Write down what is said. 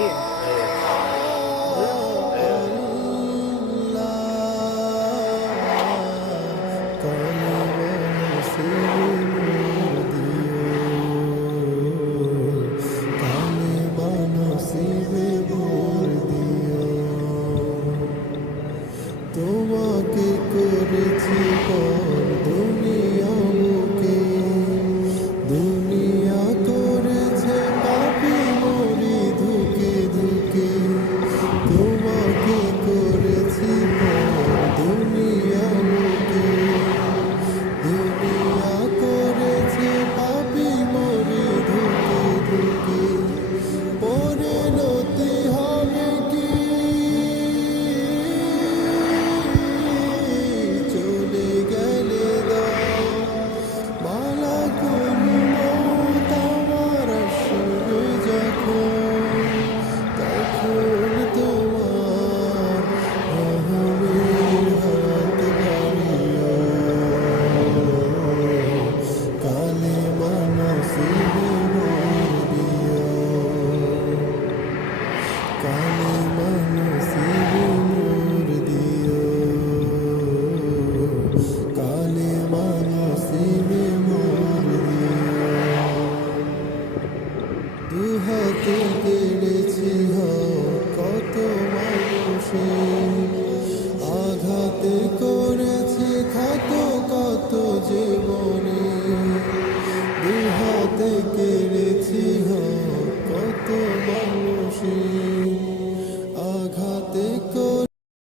here. দুহাতে কেড়েছে কত মানুষে। আঘাতে করেছে ক্ষত কত জীবনে। দুহাতে কেড়েছি কত মানুষে।